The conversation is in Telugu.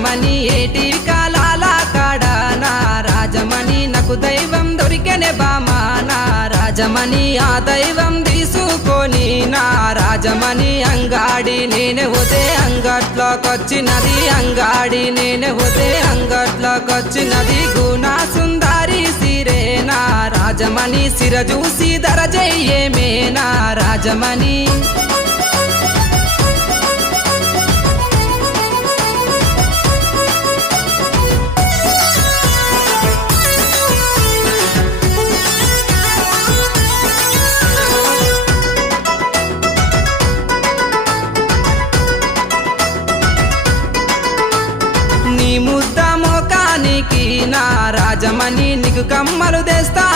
రాజమణి ఏటి కాలాల కాడ నా రాజమణి నాకు దైవం దొరికెనే బామా నా రాజమణి ఆ దైవం తీసుకొని నా రాజమణి అంగాడి నేనే పోతే అంగట్లోకొచ్చినది అంగాడి నేనే పోతే అంగట్లోకొచ్చినది గుణా సుందారి సిరే నా రాజమణి సిర చూసి ధర చెయ్యేమే నా రాజమణి నీ ముద్ద మోకానికి నా రాజమణి నీకు కమ్మలు తెస్తా